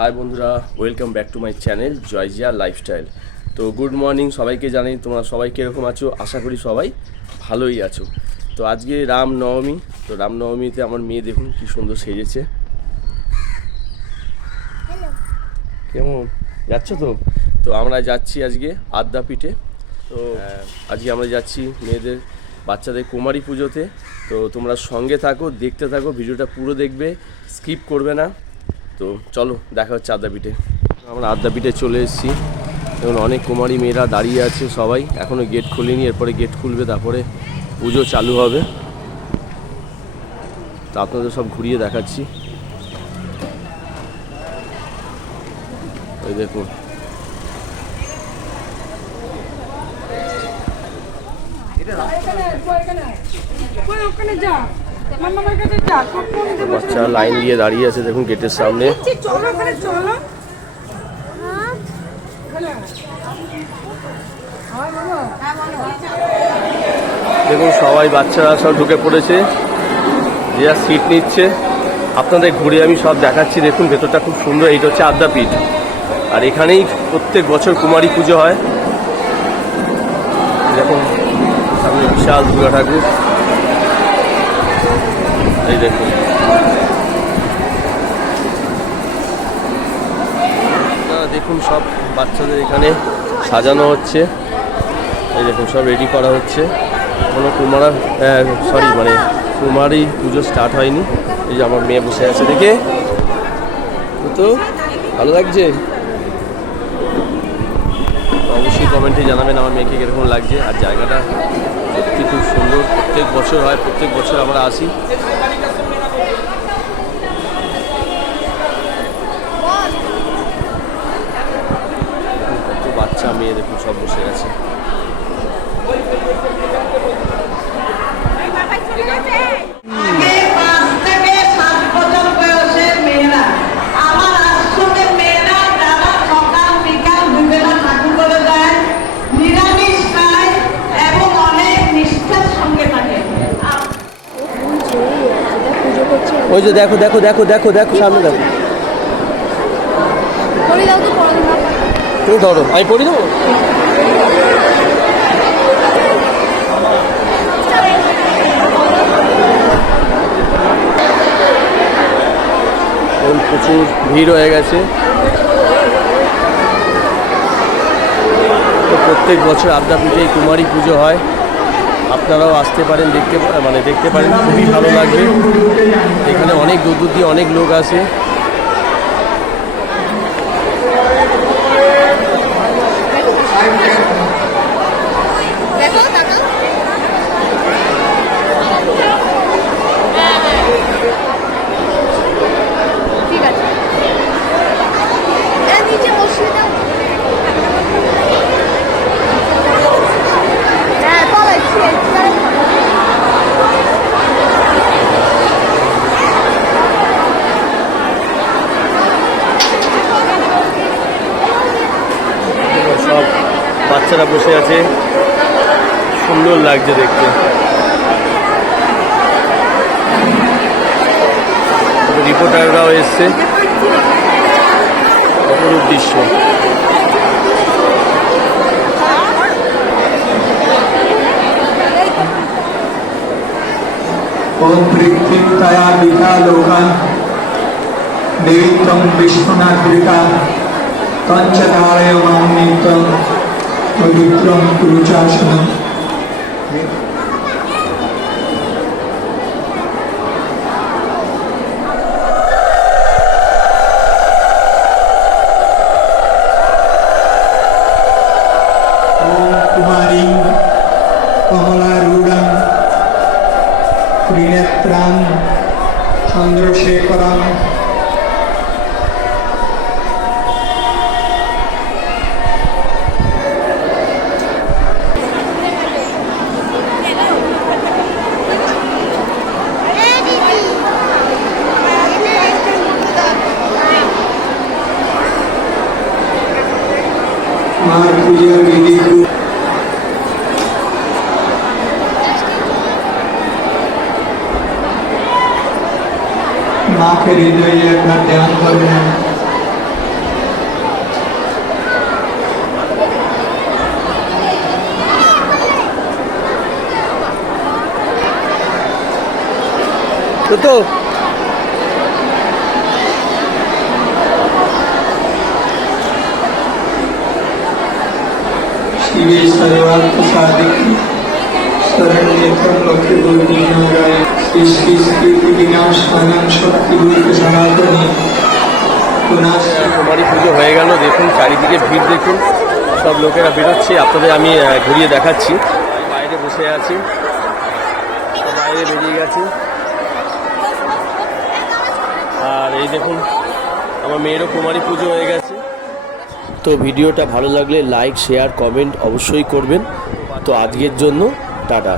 High বন্ধুরা, welcome back to my channel জয়জিয়া lifestyle. তো গুড মর্নিং সবাইকে, জানি তোমরা সবাই কীরকম আছো। আশা করি সবাই ভালোই আছো। তো আজকে রামনবমী, তো রামনবমীতে আমার মেয়ে দেখুন কি সুন্দর সেজেছে। কেমন যাচ্ছ? তো আমরা যাচ্ছি আজকে আদ্যাপীঠে। তো আজকে আমরা যাচ্ছি মেয়েদের বাচ্চাদের কুমারী পুজোতে। তো তোমরা সঙ্গে থাকো, দেখতে থাকো, ভিডিওটা পুরো দেখবে, স্কিপ করবে না। তো চলো দেখা হচ্ছে আদ্যাপীঠে। আমরা আদ্যাপীঠে চলে এসেছি। এখন অনেক কুমারী মেয়েরা দাঁড়িয়ে আছে, সবাই এখনও গেট খুলিনি, এরপরে গেট খুলবে, তারপরে পুজো চালু হবে। তো আপনাদের সব ঘুরিয়ে দেখাচ্ছি। ওই দেখুন, বাচ্চা লাইন দিয়ে দাঁড়িয়ে আছে দেখুন গেটের সামনে। দেখুন সবাই বাচ্চারা সব ঢুকে পড়েছে, যে যা সিট নিচ্ছে। আপনাদের ঘুরে আমি সব দেখাচ্ছি। দেখুন ভেতরটা খুব সুন্দর। এইটা হচ্ছে আদ্যাপীঠ, আর এখানেই প্রত্যেক বছর কুমারী পুজো হয়। দেখুন সামনে বিশাল দুর্গা ঠাকুর, এই দেখুন। দেখুন সব বাচ্চাদের এখানে সাজানো হচ্ছে। এই দেখুন সব রেডি করা হচ্ছে। কোনো কুমারী পুজো স্টার্ট হয়নি। এই যে আমার মেয়ে বসে আছে, দেখে তো ভালো লাগছে। অবশ্যই কমেন্টে জানাবেন আমার মেয়েকে কীরকম লাগছে। আর জায়গাটা সত্যি খুব সুন্দর। প্রত্যেক বছর হয়, প্রত্যেক বছর আমরা আসি। কত বাচ্চা মেয়ে দেখুন সব বসে গেছে। ওই যে দেখো দেখো দেখো দেখো দেখো সামনে দেখো। তুমি ধরো, আমি পড়ি দেবো। প্রচুর ভিড় হয়ে গেছে। তো প্রত্যেক বছর আদ্যাপীঠে কুমারী পুজো হয়। আপনারাও আসতে পারেন, দেখতে পারেন, খুবই ভালো লাগবে। এখানে অনেক দূর দূর দিয়ে অনেক লোক আসে। বাচ্চারা বসে আছে, সুন্দর লাগছে দেখতে। রিপোর্টাররাও এসছে, অপরূপ দৃশ্য। ओम पृथ्वीतया विद्यालोकं देवीत्वं विष्णुनाथृका तञ्चधारयमां नित्यं पवित्रं कुरुचासनं। ओम कुमारी कमलारूढं त्रिनेत्रं चंद्रशेखरं मार पूजा विधि माँ के हृदय का ध्यान करना। তো शिवे सर्वार्थ साधिकी शरण्य त्र्यंबके गौरी नारायण सृष्टि स्थिति विनाशानं शक्तिभूत सनातनी কুমারী পুজো হয়ে গেল। দেখুন চারিদিকে ভিড়, দেখুন সব লোকেরা বেরোচ্ছে। আপনাদের আমি ঘুরিয়ে দেখাচ্ছি। বাইরে বসে আছি, বাইরে বেরিয়ে গেছে। আর এই দেখুন আমার মেয়েরও কুমারী পুজো হয়ে গেছে। তো ভিডিওটা ভালো লাগলে লাইক, শেয়ার, কমেন্ট অবশ্যই করবেন। তো আজকের জন্য টাটা।